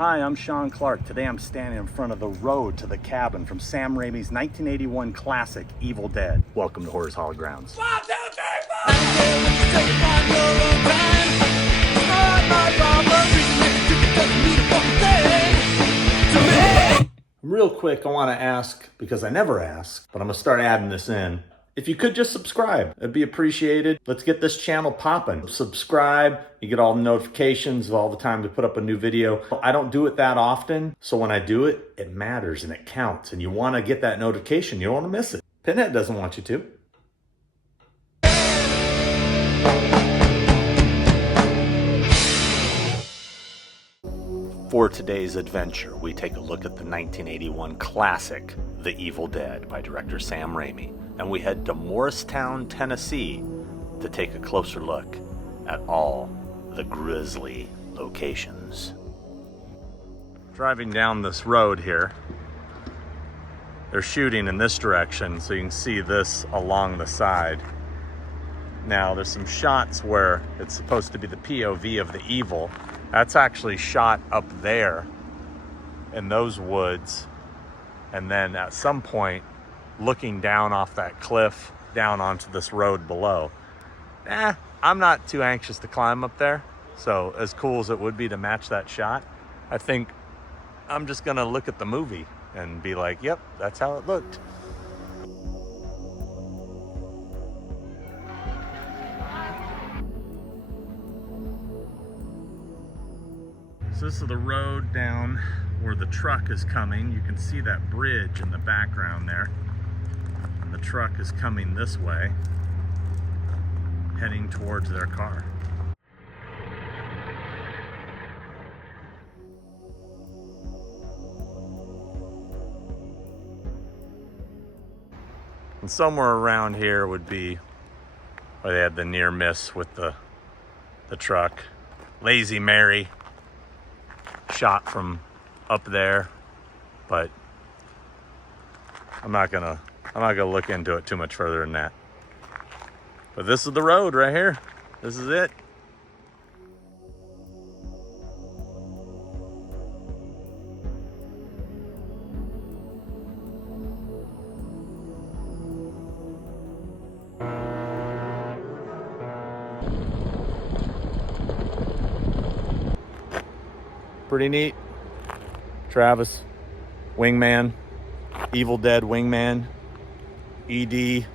Hi, I'm Sean Clark. Today I'm standing in front of the road to the cabin from Sam Raimi's 1981 classic, Evil Dead. Welcome to Horror's Hollow Grounds. 1, 2, 3, 4! Real quick, I want to ask, because I never ask, but I'm going to start adding this in. If you could just subscribe, it'd be appreciated. Let's get this channel popping. Subscribe, you get all the notifications of all the time to put up a new video. I don't do it that often, so when I do it, it matters and it counts. And you want to get that notification, you don't want to miss it. Pinhead doesn't want you to. For today's adventure, we take a look at the 1981 classic, The Evil Dead by director Sam Raimi. And we head to Morristown, Tennessee to take a closer look at all the grisly locations. Driving down this road here, they're shooting in this direction, so you can see this along the side. Now, there's some shots where it's supposed to be the POV of the evil. That's actually shot up there in those woods. And then at some point, looking down off that cliff down onto this road below. I'm not too anxious to climb up there. So as cool as it would be to match that shot, I think I'm just gonna look at the movie and be like, yep, that's how it looked. So this is the road down where the truck is coming. You can see that bridge in the background there. And the truck is coming this way, heading towards their car. And somewhere around here would be where they had the near miss with the truck. Lazy Mary shot from up there, but I'm not gonna look into it too much further than that. But this is the road right here. This is it. Pretty neat. Travis, wingman, Evil Dead wingman, ED,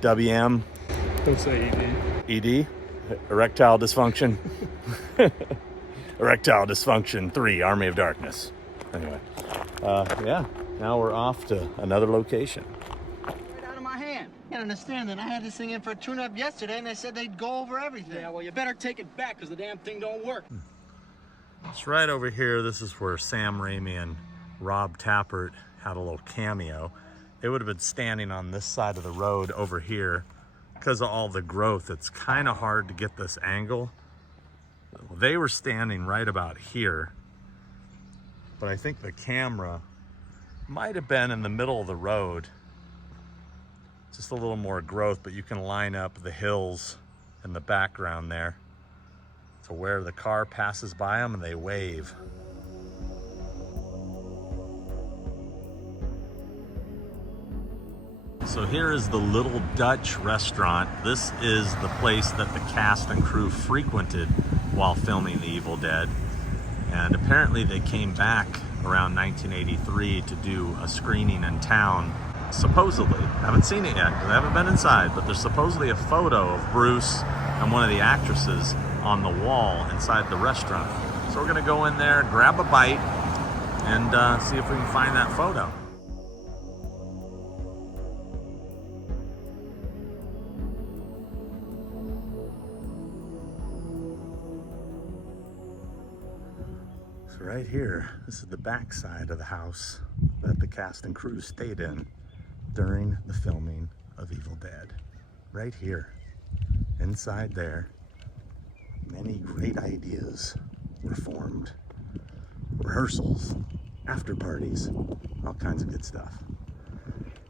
WM. Don't say ED. ED, erectile dysfunction. Erectile dysfunction 3, Army of Darkness. Anyway, yeah, now we're off to another location. Right out of my hand. I can't understand that. I had this thing in for a tune-up yesterday and they said they'd go over everything. Yeah, well, you better take it back because the damn thing don't work. It's right over here. This is where Sam Raimi and Rob Tappert had a little cameo. They would have been standing on this side of the road over here. Because of all the growth, it's kind of hard to get this angle. They were standing right about here. But I think the camera might have been in the middle of the road. Just a little more growth, but you can line up the hills in the background there to where the car passes by them and they wave. So here is the Little Dutch restaurant. This is the place that the cast and crew frequented while filming The Evil Dead. And apparently they came back around 1983 to do a screening in town. Supposedly, haven't seen it yet, because I haven't been inside, but there's supposedly a photo of Bruce and one of the actresses on the wall inside the restaurant. So we're gonna go in there, grab a bite, and see if we can find that photo. So right here, this is the back side of the house that the cast and crew stayed in during the filming of Evil Dead. Right here, inside there, many great ideas were formed. Rehearsals, after parties, all kinds of good stuff.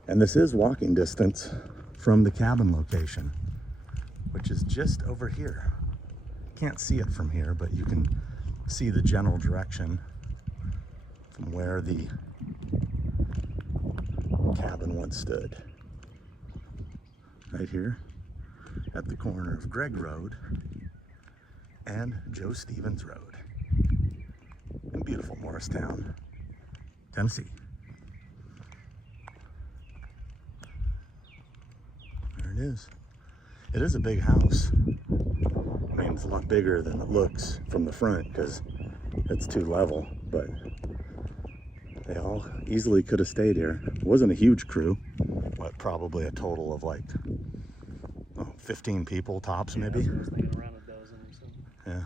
And this is walking distance from the cabin location, which is just over here. Can't see it from here, but you can see the general direction from where the cabin once stood. Right here at the corner of Gregg Road and Joe Stevens Road in beautiful Morristown, Tennessee. There it is. It is a big house. I mean, it's a lot bigger than it looks from the front because it's too level, but they all easily could have stayed here. It wasn't a huge crew, but probably a total of like 15 people tops, maybe. I was thinking around a dozen or something. Yeah.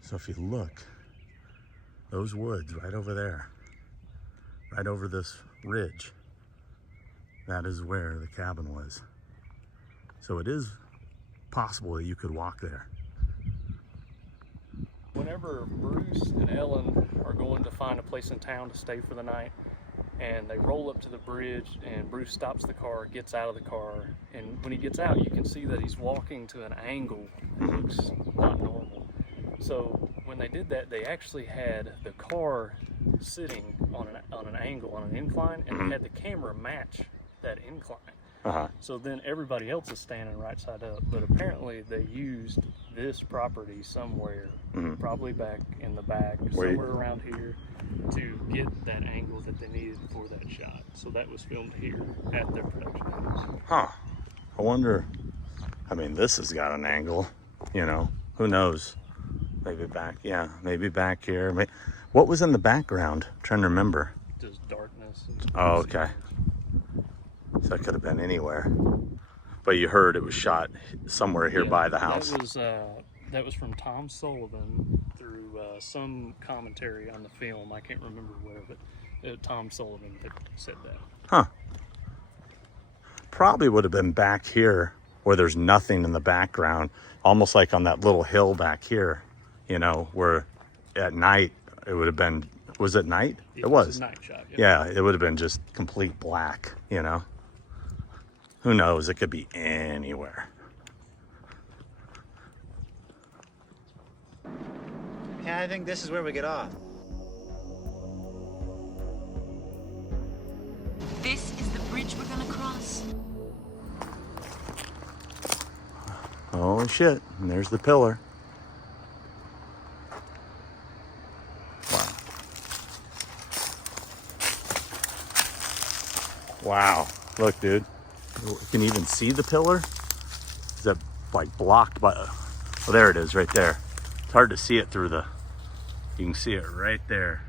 So if you look, those woods right over there, right over this ridge, that is where the cabin was. So it is possible that you could walk there. Whenever Bruce and Ellen are going to find a place in town to stay for the night, and they roll up to the bridge, and Bruce stops the car, gets out of the car, and when he gets out, you can see that he's walking to an angle that looks not normal. So when they did that, they actually had the car sitting on an angle, on an incline, and they had the camera match that incline. So then everybody else is standing right side up, but apparently they used this property somewhere, probably back in the back, somewhere around here, to get that angle that they needed for that shot. So that was filmed here at their production house. Huh. I wonder, I mean, this has got an angle, you know, who knows? Maybe back, yeah, maybe back here. What was in the background? I'm trying to remember. Just darkness. Oh, okay. So that could have been anywhere. But you heard it was shot somewhere here by the house. That was from Tom Sullivan through some commentary on the film. I can't remember where, but Tom Sullivan that said that. Huh. Probably would have been back here where there's nothing in the background, almost like on that little hill back here, you know, where at night it would have been, was it night? It was. A night shot, yeah, it would have been just complete black, you know. Who knows? It could be anywhere. Yeah, I think this is where we get off. This is the bridge we're gonna cross. Holy shit, and there's the pillar. Wow. Wow, look, dude. You can even see the pillar? Is that like blocked by, oh, there it is right there. It's hard to see it through the, you can see it right there.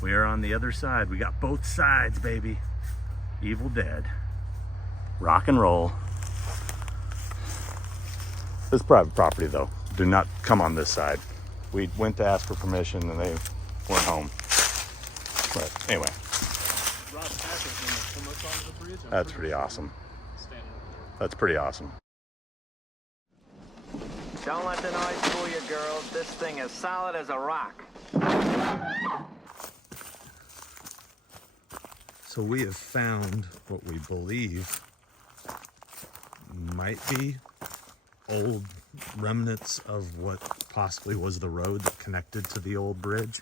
We are on the other side. We got both sides, baby. Evil Dead. Rock and roll. This is private property though. Do not come on this side. We went to ask for permission and they weren't home. But anyway. That's pretty awesome. That's pretty awesome. Don't let the noise fool you, girls. This thing is solid as a rock. So we have found what we believe might be old remnants of what possibly was the road that connected to the old bridge.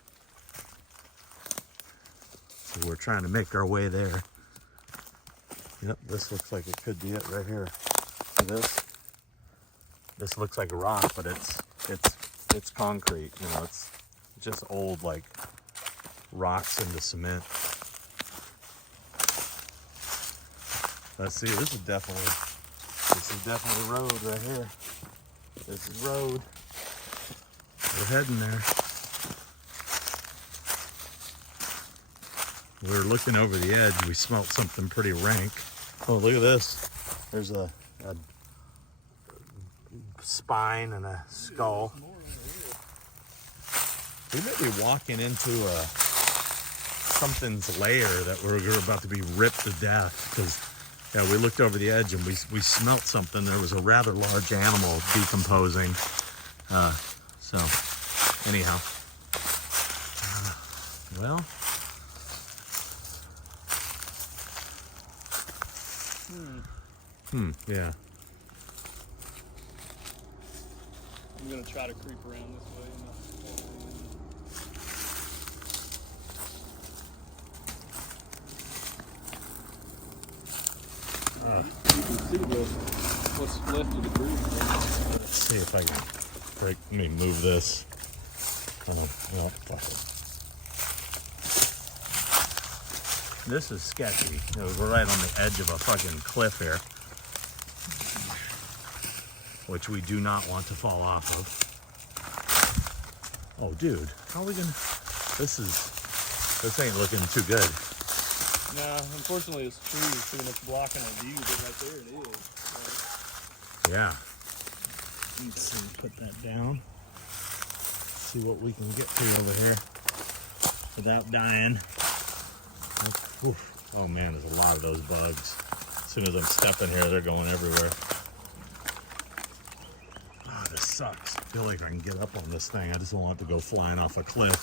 So we're trying to make our way there. Yep, this looks like it could be it right here. This looks like a rock, but it's concrete. You know, it's just old like rocks into cement. Let's see. This is definitely road right here. This is road. We're heading there. We were looking over the edge. We smelled something pretty rank. Oh, look at this. There's a spine and a skull. We may be walking into something's lair that we're about to be ripped to death, because yeah, we looked over the edge and we smelt something. There was a rather large animal decomposing. So anyhow, well. Yeah. I'm gonna try to creep around this way. You can see what's left of the groove. Let's see if I can break. Let me move this. No, fuck it. This is sketchy. We're right on the edge of a fucking cliff here, which we do not want to fall off of. Oh, dude, how are we gonna? This ain't looking too good. Nah, unfortunately, it's true. Pretty much blocking our view, but right there it is. Right? Yeah. Let's see, put that down. See what we can get to over here without dying. Oof. Oh man, there's a lot of those bugs. As soon as I'm stepping here, they're going everywhere. Ah, this sucks. I feel like I can get up on this thing. I just don't want it to go flying off a cliff.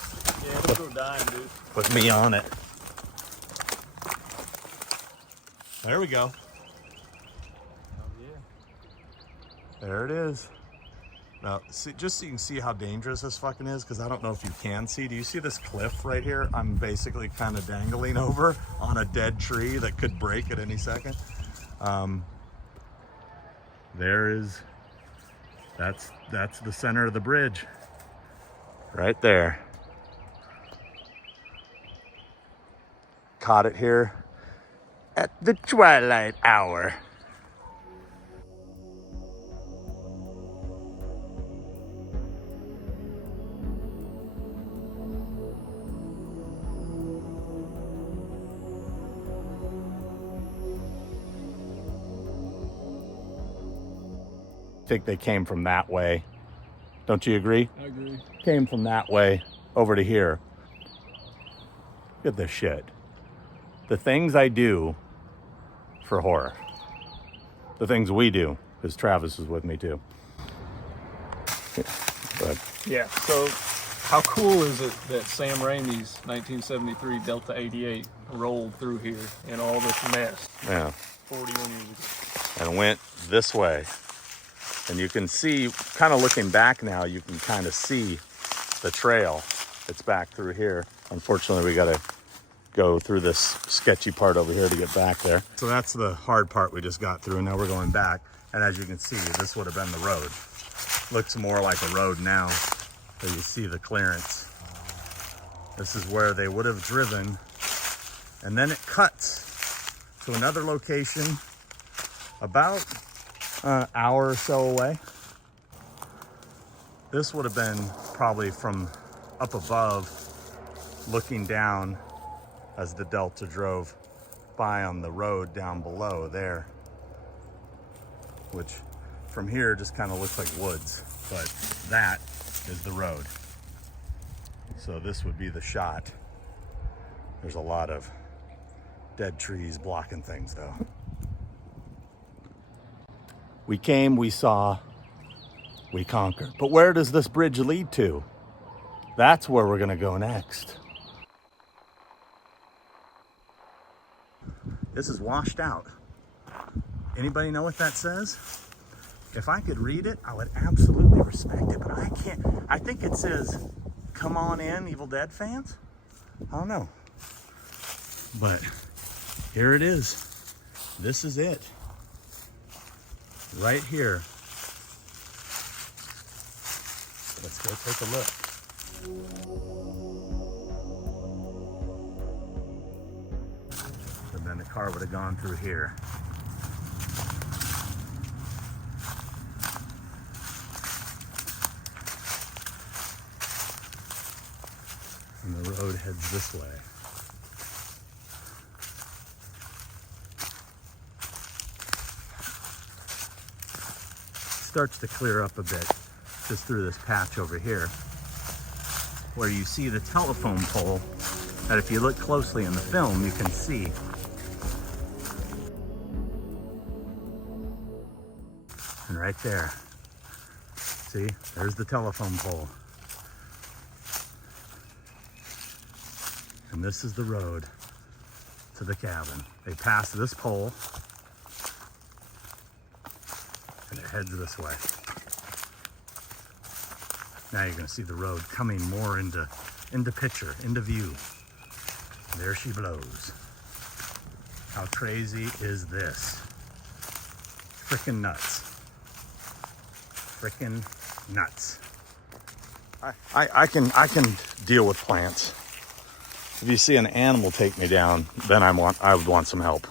Yeah, it'll go dying, dude. With me on it. There we go. Oh yeah. There it is. Now, see, just so you can see how dangerous this fucking is, because I don't know if you can see. Do you see this cliff right here? I'm basically kind of dangling over on a dead tree that could break at any second. That's the center of the bridge. Right there. Caught it here at the twilight hour. I think they came from that way. Don't you agree? I agree. Came from that way over to here. Look at this shit. The things I do for horror. The things we do, because Travis is with me too. But Yeah, so how cool is it that Sam Raimi's 1973 Delta 88 rolled through here in all this mess yeah, 41 years ago? and went this way. And you can see, kind of looking back now, you can kind of see the trail. It's back through here. Unfortunately, we gotta go through this sketchy part over here to get back there. So that's the hard part we just got through, and now we're going back. And as you can see, this would have been the road. Looks more like a road now, so you see the clearance. This is where they would have driven. And then it cuts to another location about an hour or so away. This would have been probably from up above, looking down as the Delta drove by on the road down below there, which from here just kind of looks like woods, but that is the road. So this would be the shot. There's a lot of dead trees blocking things though. We came, we saw, we conquered. But where does this bridge lead to? That's where we're gonna go next. This is washed out. Anybody know what that says? If I could read it, I would absolutely respect it, but I can't. I think it says, "Come on in, Evil Dead fans." I don't know. But here it is. This is it. Right here. Let's go take a look. And then the car would have gone through here. And the road heads this way. Starts to clear up a bit just through this patch over here, where you see the telephone pole that if you look closely in the film, you can see. And right there, see, there's the telephone pole. And this is the road to the cabin. They pass this pole and it heads this way. Now you're gonna see the road coming more into picture, into view. There she blows. How crazy is this? Frickin' nuts. Frickin' nuts. I can deal with plants. If you see an animal take me down, then I would want some help.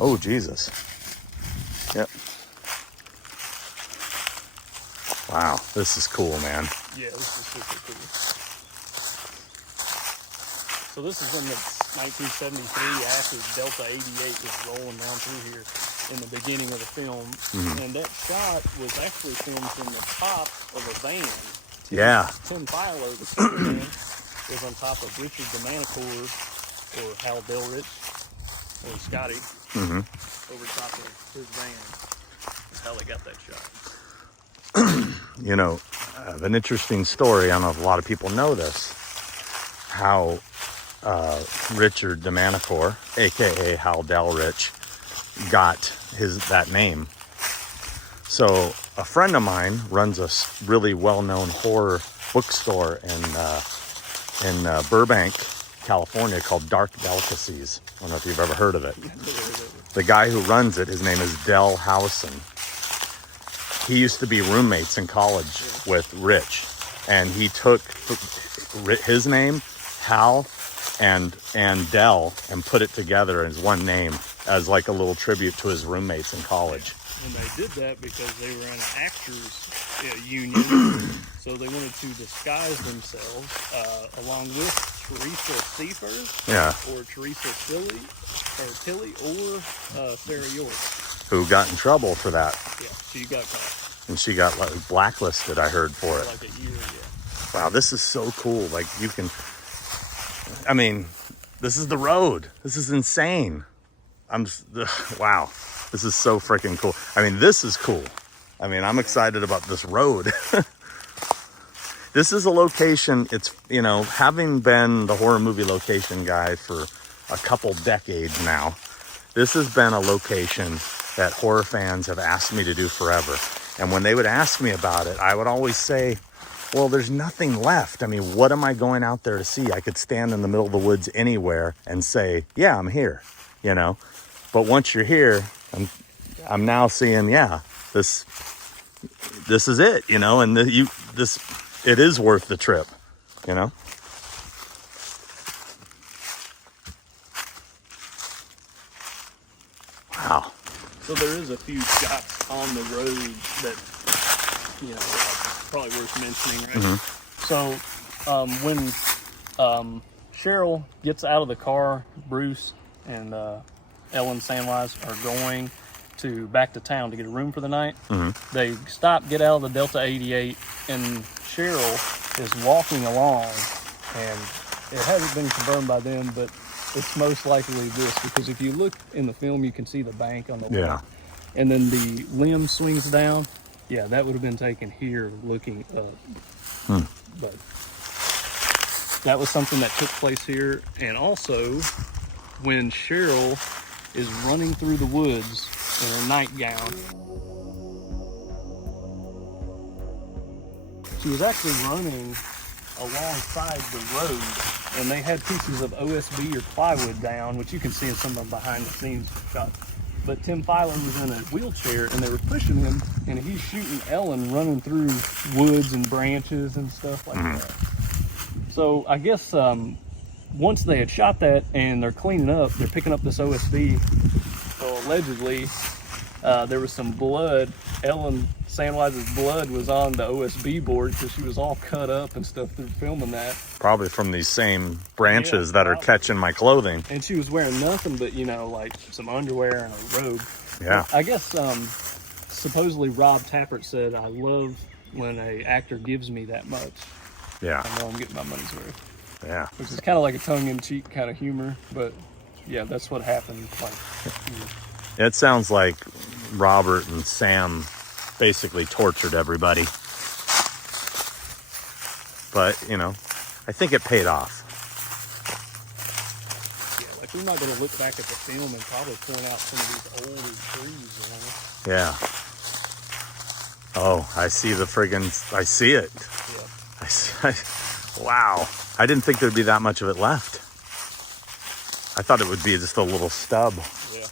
Oh Jesus. Yep. Wow, this is cool, man. Yeah, this is super cool. So this is when the 1973 active Delta 88 was rolling down through here in the beginning of the film. And that shot was actually filmed from the top of a van. Yeah. Tim Philo, the cameraman, was on top of Richard DeManicore, or Hal Delrich, or Scotty, over top of his van. That's how they got that shot. You know, an interesting story, I don't know if a lot of people know this, how Richard DeManicore, aka Hal Delrich, got that name. So a friend of mine runs a really well-known horror bookstore in Burbank, California, called Dark Delicacies. I don't know if you've ever heard of it. The guy who runs it, his name is Del Howson. He used to be roommates in college with Rich, and he took his name, Hal, and Del, and put it together as one name, as like a little tribute to his roommates in college. And they did that because they were in an actors union, so they wanted to disguise themselves along with Teresa Seifert, or Teresa Tilly, or Sarah York, who got in trouble for that. Yeah, she got caught. And she got blacklisted, I heard, for it. Like a year, yeah. Wow, this is so cool. Like, you can, I mean, this is the road. This is insane. Wow, this is so freaking cool. I mean, this is cool. I mean, I'm excited about this road. This is a location, it's, you know, having been the horror movie location guy for a couple decades now, this has been a location that horror fans have asked me to do forever. And when they would ask me about it, I would always say, well, there's nothing left. I mean, what am I going out there to see? I could stand in the middle of the woods anywhere and say, yeah, I'm here, you know? But once you're here, I'm now seeing, yeah, this is it, you know? And it is worth the trip, you know? Wow. So there is a few shots on the road that, you know, are probably worth mentioning, right? So when Cheryl gets out of the car, Bruce and Ellen Samwise are going back to town to get a room for the night. They stop, get out of the Delta 88, and Cheryl is walking along, and it hasn't been confirmed by them, but it's most likely this, because if you look in the film, you can see the bank on the left, and then the limb swings down. Yeah, that would have been taken here looking up. But that was something that took place here. And also, when Cheryl is running through the woods in her nightgown, she was actually running alongside the road, and they had pieces of OSB or plywood down, which you can see in some of the behind the scenes shots. But Tim Philo was in a wheelchair, and they were pushing him, and he's shooting Ellen running through woods and branches and stuff like that. So I guess once they had shot that and they're cleaning up, they're picking up this OSB. So allegedly, there was some blood. Ellen Samwise's blood was on the OSB board because she was all cut up and stuff through filming that. Probably from these same branches that are catching my clothing. And she was wearing nothing but, you know, like some underwear and a robe. Yeah. But I guess supposedly Rob Tappert said, I love when an actor gives me that much. Yeah. I know I'm getting my money's worth. Yeah. Which is kind of like a tongue-in-cheek kind of humor, but yeah, that's what happened. Like, It sounds like Robert and Sam basically tortured everybody. But, you know, I think it paid off. Yeah, like we might be able to look back at the film and probably point out some of these older trees, you know? Yeah. Oh, I see the friggin', I see it. Yeah. Wow. I didn't think there'd be that much of it left. I thought it would be just a little stub. Yeah.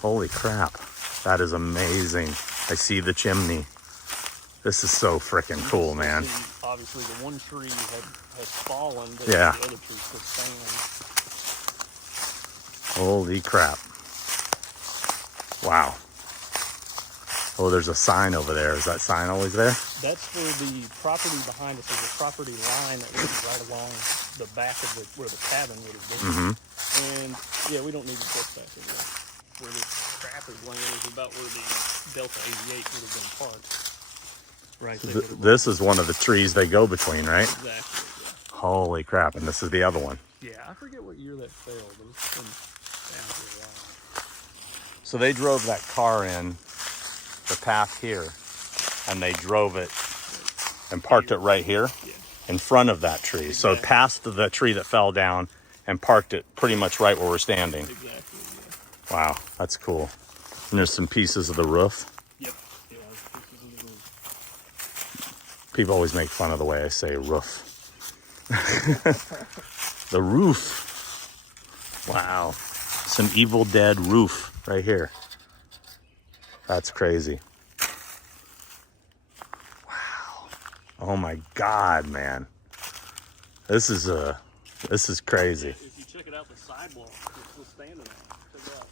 Holy crap. That is amazing. I see the chimney. This is so freaking cool, man. Obviously, the one tree has fallen, but Yeah. the other tree still stands. Holy crap. Wow. Oh, there's a sign over there. Is that sign always there? That's for the property behind us. There's a property line that runs right along the back of where the cabin would have been. Mm-hmm. And yeah, we don't need to fix that anymore. Where this trapper's land is about where the Delta 88 would have been parked. Right there. This is one of the trees they go between, right? Exactly, yeah. Holy crap. And this is the other one. Yeah, I forget what year that fell, but it's been down for a while. So they drove that car in the path here, and they drove it and parked it right here in front of that tree. Exactly. So past the tree that fell down and parked it pretty much right where we're standing. Exactly, yeah. Wow, that's cool. And there's some pieces of the roof. Yep. Yeah, there's pieces of the roof. People always make fun of the way I say roof. The roof. Wow. Some Evil Dead roof right here. That's crazy. Wow. Oh my God, man. This is crazy. If you check it out, the sidewalk is still standing on. Check it out.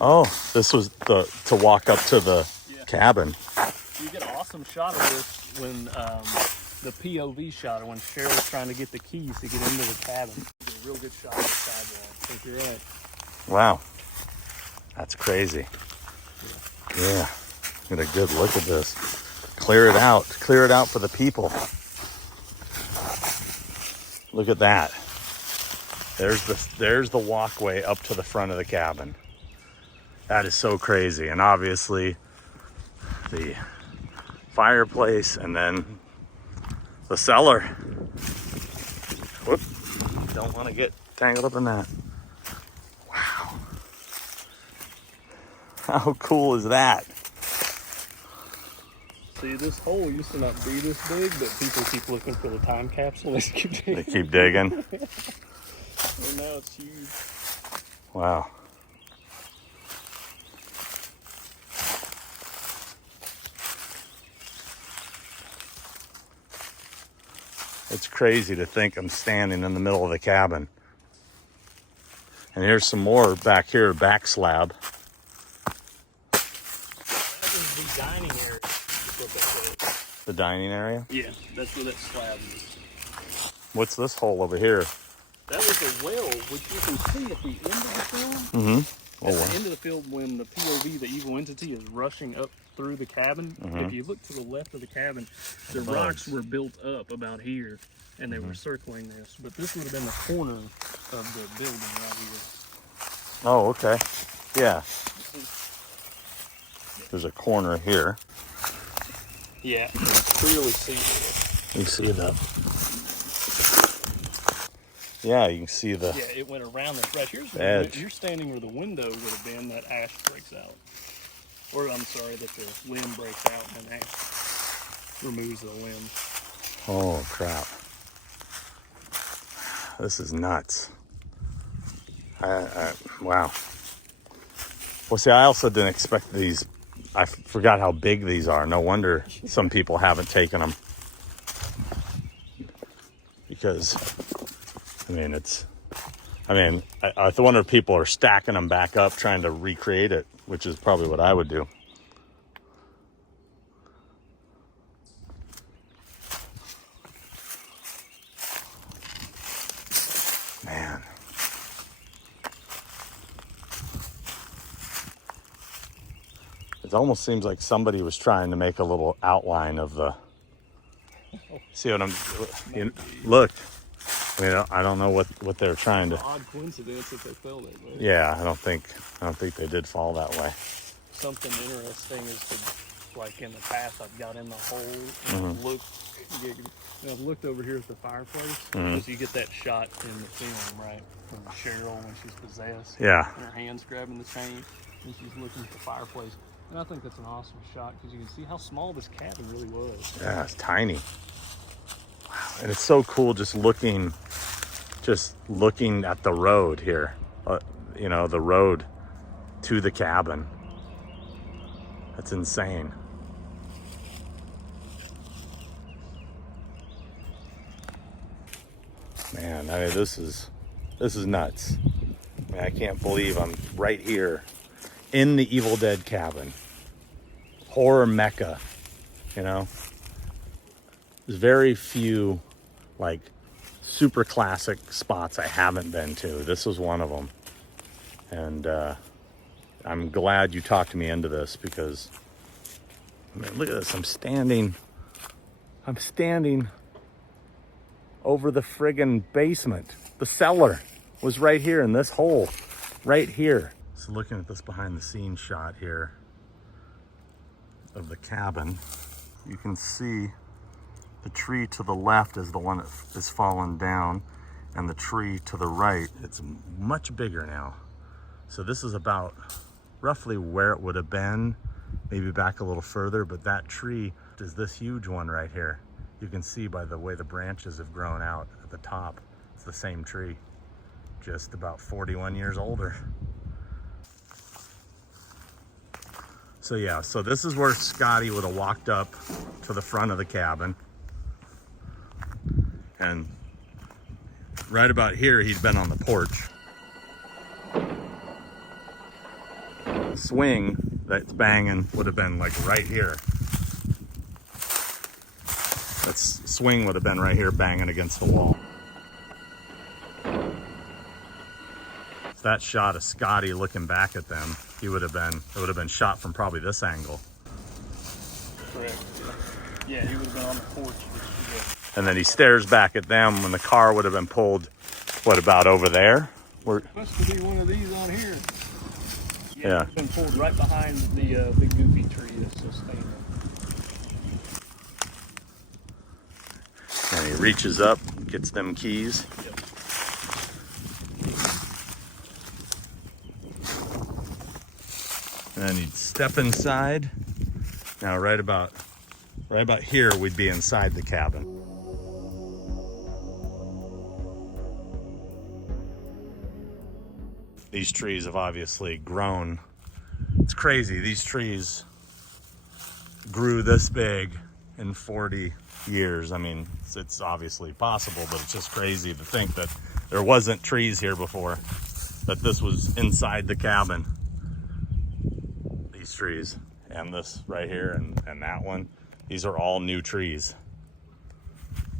Oh, this was to walk up to the cabin. You get an awesome shot of this when the POV shot of when Cheryl's trying to get the keys to get into the cabin. You get a real good shot of the sidewalk. I think you're right. Wow. That's crazy. Yeah. Get a good look at this. Clear it out. Clear it out for the people. Look at that. There's the walkway up to the front of the cabin. That is so crazy. And obviously the fireplace and then the cellar. Whoop. Don't want to get tangled up in that. Wow. How cool is that? See, this hole used to not be this big, but people keep looking for the time capsule. They keep digging. They keep digging. And now it's huge. Wow. It's crazy to think I'm standing in the middle of the cabin. And here's some more back here, back slab. That is the dining area. Is what that is. The dining area? Yeah, that's where that slab is. What's this hole over here? That was a well, which you can see at the end of the film. Mm-hmm. At the end of the film, when the POV, the evil entity, is rushing up through the cabin, if you look to the left of the cabin, the rocks were built up about here, and they were circling this. But this would have been the corner of the building right here. Oh, okay. Yeah. There's a corner here. Yeah, you can clearly see it. You see the... Yeah, you can see the... Yeah, it went around the right. Here's edge. You're standing where the window would have been. That ash breaks out, or I'm sorry, that the limb breaks out and ash removes the limb. Oh, crap. This is nuts. Wow. Well, see, I also didn't expect these. I forgot how big these are. No wonder some people haven't taken them. Because, I wonder if people are stacking them back up trying to recreate it, which is probably what I would do. Man. It almost seems like somebody was trying to make a little outline of the... See what I'm... Look. I don't know what they're trying to... Odd coincidence that they fell that way. Yeah, I don't think they did fall that way. Something interesting is like in the past, I've got in the hole and I've looked over here at the fireplace because you get that shot in the film, right? From Cheryl when she's possessed. Yeah. And her hands grabbing the chain and she's looking at the fireplace. And I think that's an awesome shot because you can see how small this cabin really was. Yeah, it's tiny. Wow, and it's so cool just looking at the road here. You know, the road to the cabin. That's insane. Man, I mean, this is nuts. I mean, I can't believe I'm right here in the Evil Dead cabin. Horror mecca, you know? There's very few, like, super classic spots I haven't been to. This was one of them. And I'm glad you talked me into this because, I mean, look at this. I'm standing over the friggin' basement. The cellar was right here in this hole, right here. So looking at this behind the scenes shot here of the cabin, you can see the tree to the left is the one that is fallen down, and the tree to the right, it's much bigger now. So this is about roughly where it would have been, maybe back a little further, but that tree is this huge one right here. You can see by the way the branches have grown out at the top, it's the same tree, just about 41 years older. So yeah, so this is where Scotty would have walked up to the front of the cabin. And right about here, he'd been on the porch. The swing that's banging would have been like right here. That swing would have been right here banging against the wall. That shot of Scotty looking back at them, it would have been shot from probably this angle. Correct. Yeah, he would have been on the porch. And then he stares back at them when the car would have been pulled, what, about over there? Supposed to be one of these on here. Yeah. It's been pulled right behind the big goofy tree that's still standing. And he reaches up, gets them keys. Yep. And then he'd step inside. Now right about here, we'd be inside the cabin. These trees have obviously grown. It's crazy. These trees grew this big in 40 years. I mean, it's obviously possible, but it's just crazy to think that there wasn't trees here before, that this was inside the cabin. These trees and this right here and that one, these are all new trees,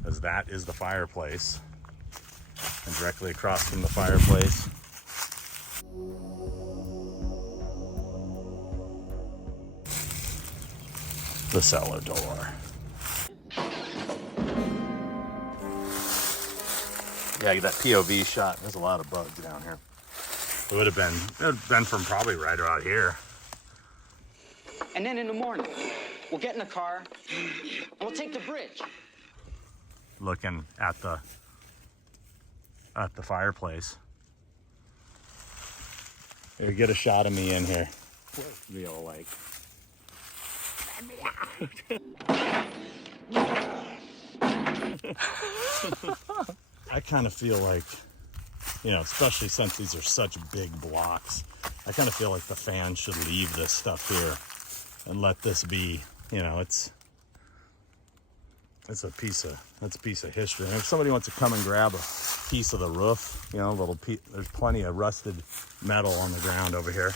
as that is the fireplace. And directly across from the fireplace, the cellar door. Yeah, that POV shot. There's a lot of bugs down here. It would have been from probably right around here. And then in the morning, we'll get in the car and we'll take the bridge. Looking at the fireplace. Here, get a shot of me in here. Real like. I kind of feel like, you know, especially since these are such big blocks, I kind of feel like the fans should leave this stuff here and let this be, you know, it's a piece of history. And if somebody wants to come and grab a piece of the roof, you know, there's plenty of rusted metal on the ground over here.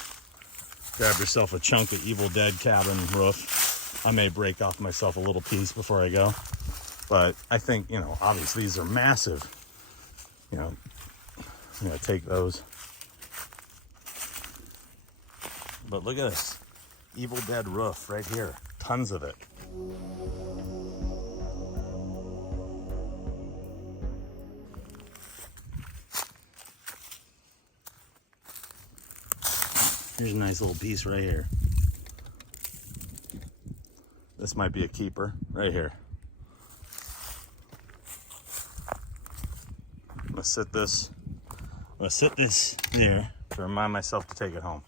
Grab yourself a chunk of Evil Dead cabin roof. I may break off myself a little piece before I go, but I think, you know, obviously these are massive. You know, I'm gonna take those. But look at this Evil Dead roof right here. Tons of it. Here's a nice little piece right here. This might be a keeper right here. I'm gonna sit this here to remind myself to take it home.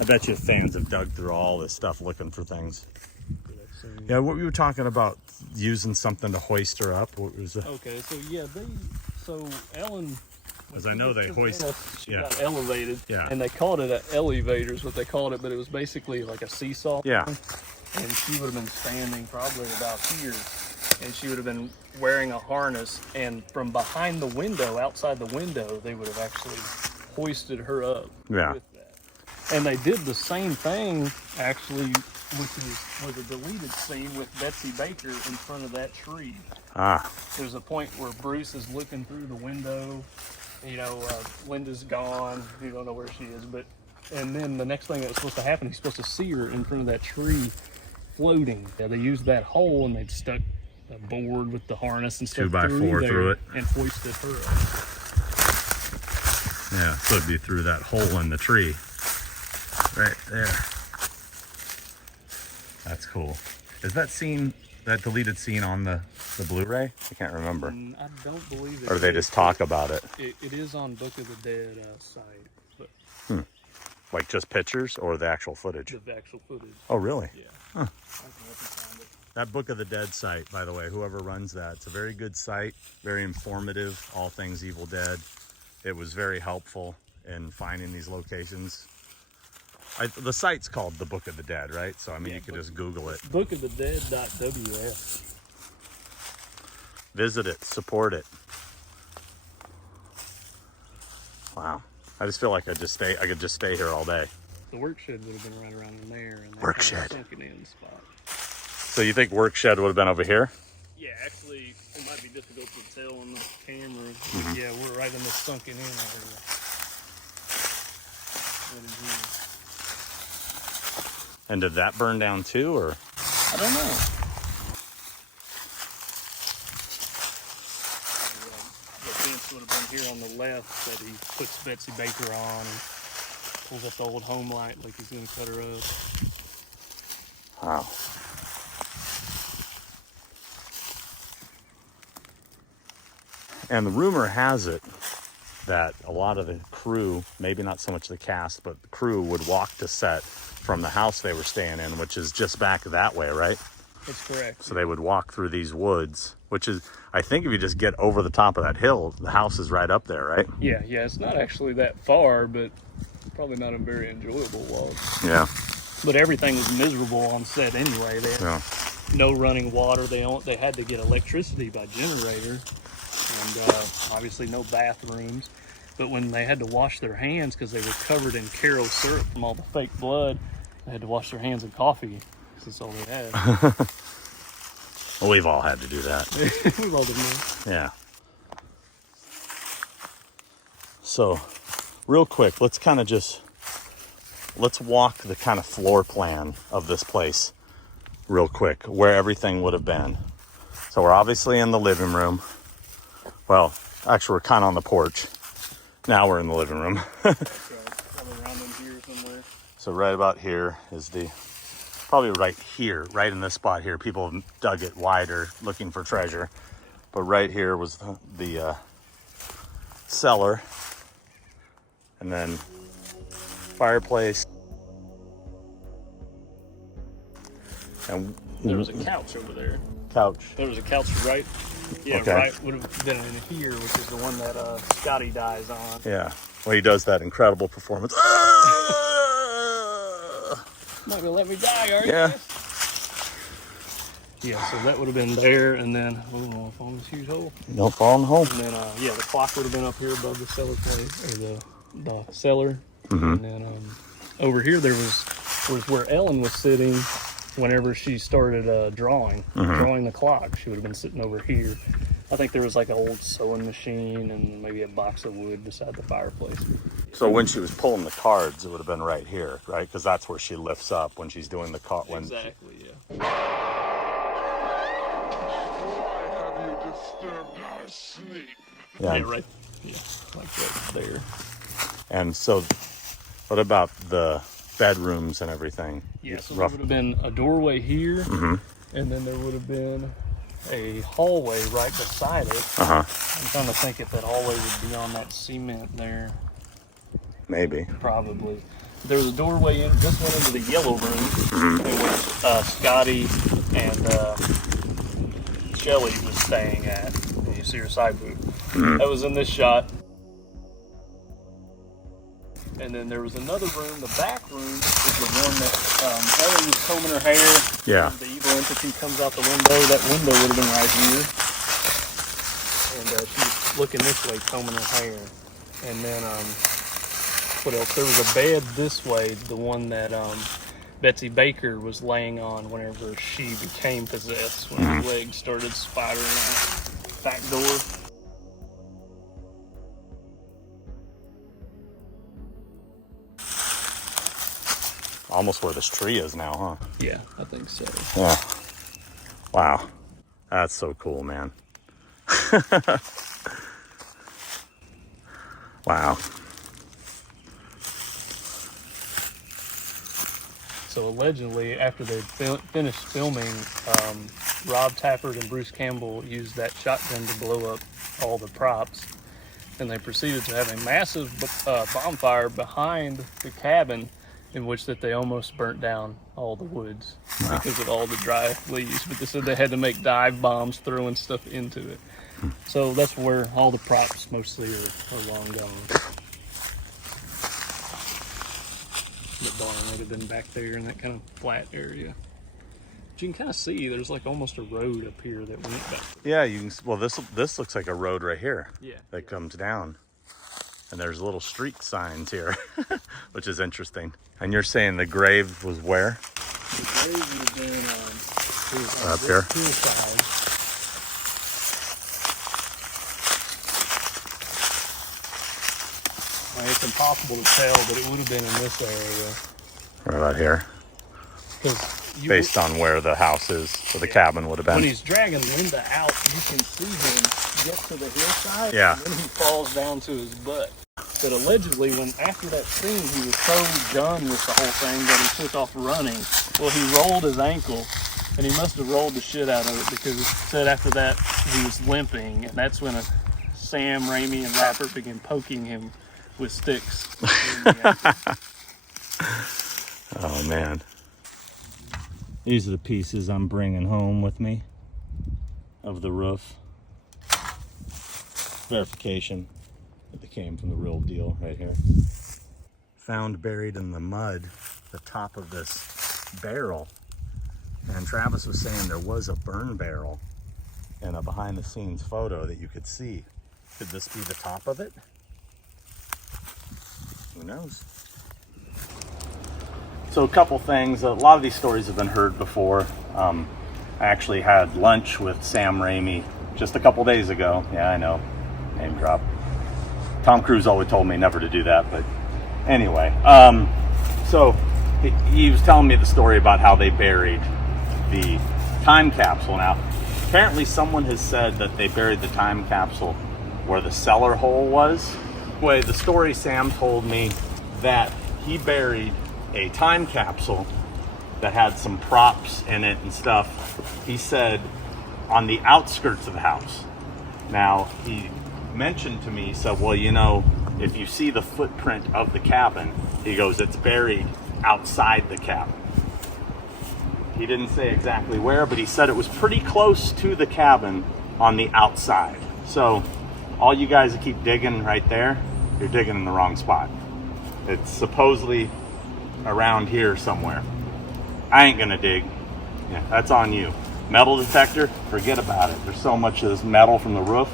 I bet you fans have dug through all this stuff looking for things. Yeah, what we were talking about, using something to hoist her up. What was it? Okay, so yeah, so Ellen, Because I know they hoist. she got elevated, Yeah. and they called it an elevator is what they called it, but it was basically like a seesaw. Yeah. And she would have been standing probably about here, and she would have been wearing a harness, and from behind the window, outside the window, they would have actually hoisted her up Yeah. with that. And they did the same thing, actually, which was a deleted scene with Betsy Baker in front of that tree. Ah. There's a point where Bruce is looking through the window, you know, Linda's gone, you don't know where she is, and then the next thing that was supposed to happen, he's supposed to see her in front of that tree floating. Yeah, they used that hole and they'd stuck a board with the harness and stuff 2x4 through it and hoisted her up. Yeah, so it'd be through that hole in the tree. Right there. That's cool. Is that scene, that deleted scene on the Blu-ray? I can't remember. I don't believe it. Or do they just talk about it? It is on Book of the Dead site, but Like just pictures or the actual footage? the actual footage. Oh, really? Yeah. Huh. I can help you find it. That Book of the Dead site, by the way, whoever runs that, it's a very good site, very informative, all things Evil Dead. It was very helpful in finding these locations. The site's called the Book of the Dead, right? So, I mean, you could just Google it. Bookofthedead.ws. Visit it, support it. Wow. I just feel like I could just stay here all day. The work shed would have been right around in there, and Work kind of shed. sunken in spot. So you think work shed would have been over here? Yeah, actually, it might be difficult to tell on the camera. Mm-hmm. But yeah, we're right in the sunken in area. Right in here. And did that burn down too, or? I don't know. The fence would have been here on the left that he puts Betsy Baker on and pulls up the old home light like he's going to cut her up. Wow. And the rumor has it that a lot of the crew, maybe not so much the cast, but the crew would walk to set from the house they were staying in, which is just back that way, right? That's correct. So they would walk through these woods, which is, I think if you just get over the top of that hill, the house is right up there, right? Yeah, it's not actually that far, but probably not a very enjoyable walk. Yeah. But everything was miserable on set anyway. They had Yeah. no running water. They had to get electricity by generator, and obviously no bathrooms. But when they had to wash their hands because they were covered in Caro syrup from all the fake blood, they had to wash their hands in coffee because that's all they had. Well, we've all had to do that. We've all done that. Yeah. So, real quick, let's walk the kind of floor plan of this place real quick, where everything would have been. So we're obviously in the living room. Well, actually we're kind of on the porch. Now we're in the living room. That's right. Probably around in here somewhere. So right about here is probably right here, right in this spot here. People have dug it wider looking for treasure. But right here was the cellar. And then fireplace. And There was a couch over there. couch. There was a couch right. Yeah, Okay. right. Would have been in here, which is the one that Scotty dies on. Yeah. Well, he does that incredible performance. Not gonna let me die, are you? Yeah. Yeah, so that would have been there, and then fall in this huge hole. Don't fall in the hole. And then the clock would have been up here above the cellar plate, or the cellar. Mm-hmm. And then over here there was where Ellen was sitting whenever she started drawing the clock. She would have been sitting over here. I think there was like an old sewing machine and maybe a box of wood beside the fireplace. So when she was pulling the cards, it would have been right here, right? Because that's where she lifts up when she's doing the card. Exactly, yeah. Yeah. Yeah, right. Yeah, like right there. And so, what about the bedrooms and everything? Yeah, so Rough. there would have been a doorway here, Mm-hmm. and then there would have been a hallway right beside it. Uh-huh. I'm trying to think if that hallway would be on that cement there. Maybe. Probably. There was a doorway in. This went into the yellow room, in which Scotty and Shelly was staying at. And you see her side boob. That was in this shot. And then there was another room. The back room is the one that Ellen was combing her hair. Yeah. The evil entity comes out the window. That window would have been right here. And she was looking this way, combing her hair. And then, what else? There was a bed this way, the one that Betsy Baker was laying on whenever she became possessed, when her legs started spidering out. Back door. Almost where this tree is now, huh? Yeah, I think so. Yeah. Wow. That's so cool, man. Wow. So allegedly, after they finished filming, Rob Tappert and Bruce Campbell used that shotgun to blow up all the props. And they proceeded to have a massive bonfire behind the cabin, in which that they almost burnt down all the woods because of all the dry leaves. But they said they had to make dive bombs throwing stuff into it. So that's where all the props mostly are long gone. The barn would have been back there in that kind of flat area. But you can kind of see there's like almost a road up here that went back. Yeah, you can. Well, this looks like a road right here. Yeah. That comes down, and there's little street signs here, which is interesting. And you're saying the grave was where? The grave would have been Up here? Hillside. I mean, it's impossible to tell, but it would have been in this area. Right about here. Based on where the house is, where the cabin would have been. When he's dragging Linda out, you can see him get to the hillside, Yeah. and then he falls down to his butt. But allegedly, after that scene, he was so done with the whole thing that he took off running. Well, he rolled his ankle, and he must have rolled the shit out of it, because it said after that he was limping, and that's when Sam Raimi and Rappert began poking him with sticks. Oh man. These are the pieces I'm bringing home with me of the roof. Verification that they came from the real deal right here. Found buried in the mud the top of this barrel. And Travis was saying there was a burn barrel in a behind the scenes photo that you could see. Could this be the top of it? Who knows? So a couple things. A lot of these stories have been heard before. I actually had lunch with Sam Raimi just a couple days ago. Yeah, I know. Name drop. Tom Cruise always told me never to do that, but anyway. So he was telling me the story about how they buried the time capsule. Now, apparently someone has said that they buried the time capsule where the cellar hole was. Anyway, the story Sam told me that he buried a time capsule that had some props in it and stuff. He said on the outskirts of the house. Now, he mentioned to me, he said, well, you know, if you see the footprint of the cabin, he goes, it's buried outside the cabin. He didn't say exactly where, but he said it was pretty close to the cabin on the outside. So all you guys that keep digging right there, you're digging in the wrong spot. It's supposedly around here somewhere. I ain't gonna dig. Yeah, that's on you. Metal detector, forget about it. There's so much of this metal from the roof,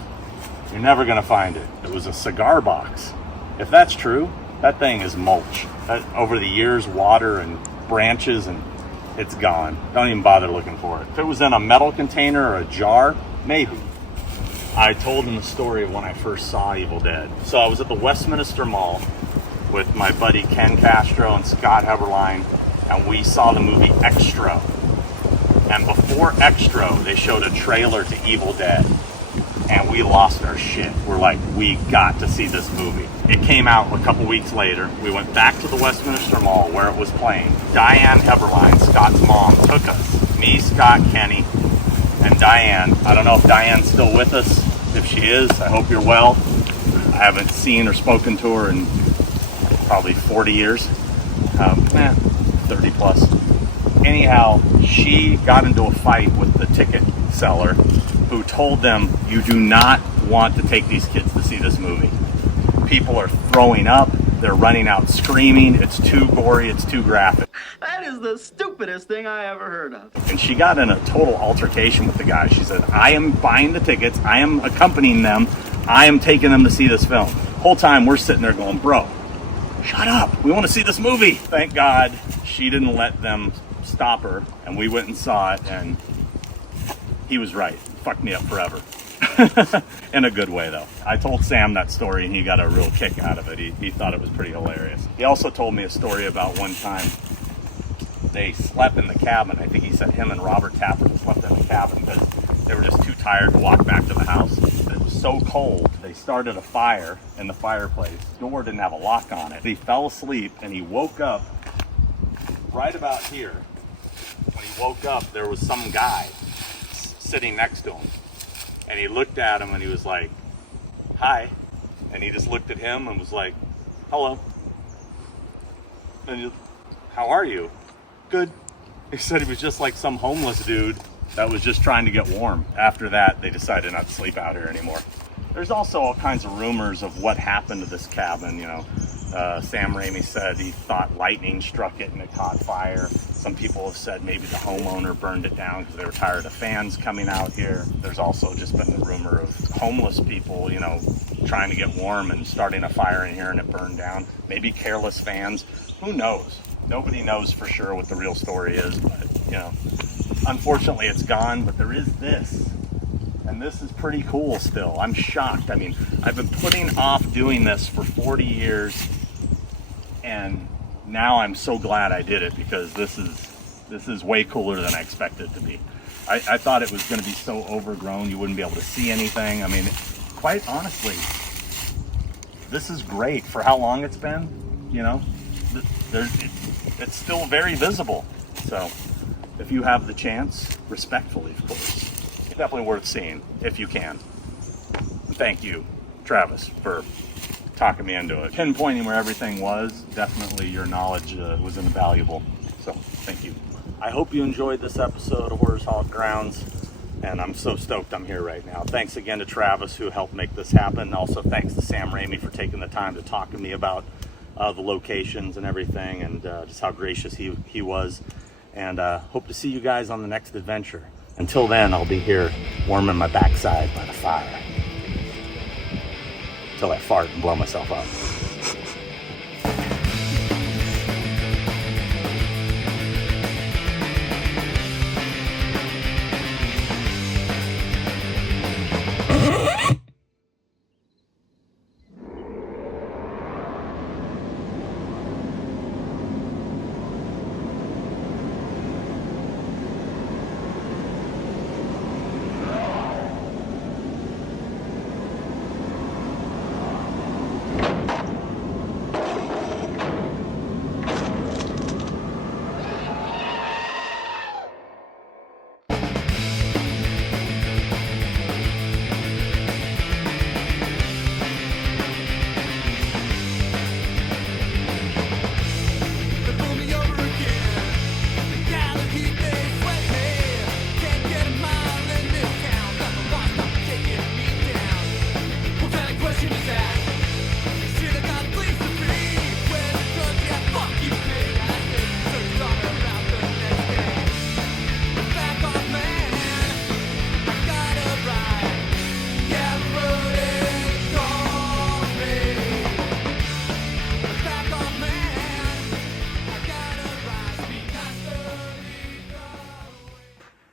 you're never gonna find it. It was a cigar box. If that's true, that thing is mulch. Over the years, water and branches, and it's gone. Don't even bother looking for it. If it was in a metal container or a jar, maybe. I told him the story of when I first saw Evil Dead. So I was at the Westminster Mall with my buddy Ken Castro and Scott Heberlein, and we saw the movie Extra. And before Extra, they showed a trailer to Evil Dead, and we lost our shit. We're like, we got to see this movie. It came out a couple weeks later. We went back to the Westminster Mall where it was playing. Diane Heberlein, Scott's mom, took us. Me, Scott, Kenny, and Diane. I don't know if Diane's still with us. If she is, I hope you're well. I haven't seen or spoken to her in probably 40 years. 30 plus. Anyhow, she got into a fight with the ticket seller who told them, you do not want to take these kids to see this movie. People are throwing up, they're running out screaming, it's too gory, it's too graphic. That is the stupidest thing I ever heard of. And she got in a total altercation with the guy. She said, I am buying the tickets, I am accompanying them, I am taking them to see this film. Whole time we're sitting there going, bro, shut up, we want to see this movie. Thank God she didn't let them stop her, and we went and saw it, and he was right. It fucked me up forever. In a good way, though. I told Sam that story, and he got a real kick out of it. He thought it was pretty hilarious. He also told me a story about one time they slept in the cabin. I think he said him and Robert Tapper slept in the cabin because they were just too tired to walk back to the house. It was so cold, they started a fire in the fireplace. The door didn't have a lock on it. He fell asleep, and he woke up right about here. When he woke up, there was some guy sitting next to him. And he looked at him and he was like, hi. And he just looked at him and was like, hello. And he, how are you? Good. He said he was just like some homeless dude that was just trying to get warm. After that, they decided not to sleep out here anymore. There's also all kinds of rumors of what happened to this cabin, you know. Sam Raimi said he thought lightning struck it and it caught fire. Some people have said maybe the homeowner burned it down because they were tired of fans coming out here. There's also just been the rumor of homeless people, you know, trying to get warm and starting a fire in here and it burned down. Maybe careless fans. Who knows? Nobody knows for sure what the real story is, but, you know, unfortunately it's gone, but there is this. And this is pretty cool still. I'm shocked. I mean, I've been putting off doing this for 40 years, and now I'm so glad I did it because this is way cooler than I expected it to be. I thought it was going to be so overgrown you wouldn't be able to see anything. I mean, quite honestly, this is great for how long it's been. You know, it's still very visible. So if you have the chance, respectfully, of course, it's definitely worth seeing if you can. Thank you, Travis, for talking me into it. Pinpointing where everything was, definitely your knowledge was invaluable. So thank you. I hope you enjoyed this episode of Horrors Hallowed Grounds, and I'm so stoked I'm here right now. Thanks again to Travis who helped make this happen. Also thanks to Sam Raimi for taking the time to talk to me about the locations and everything, and just how gracious he was. And hope to see you guys on the next adventure. Until then, I'll be here warming my backside by the fire. Until I fart and blow myself up.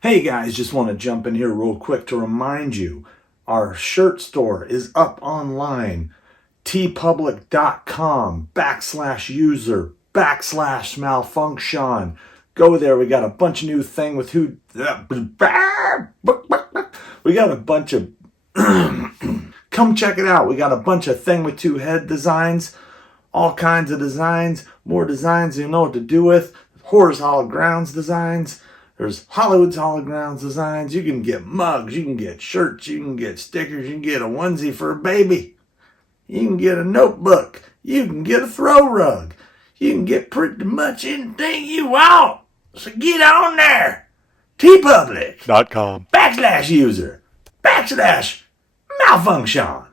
Hey guys, just want to jump in here real quick to remind you, our shirt store is up online, tpublic.com/user/malfunction. Go there, we got a bunch of new thing with who, we got a bunch of, come check it out. We got a bunch of thing with two head designs, all kinds of designs, more designs you know what to do with, Horrors Hallowed Grounds designs. There's Hallowed's Hallowed Grounds designs. You can get mugs, you can get shirts, you can get stickers, you can get a onesie for a baby. You can get a notebook. You can get a throw rug. you can get pretty much anything you want. So get on there. TeePublic.com /user /malfunction.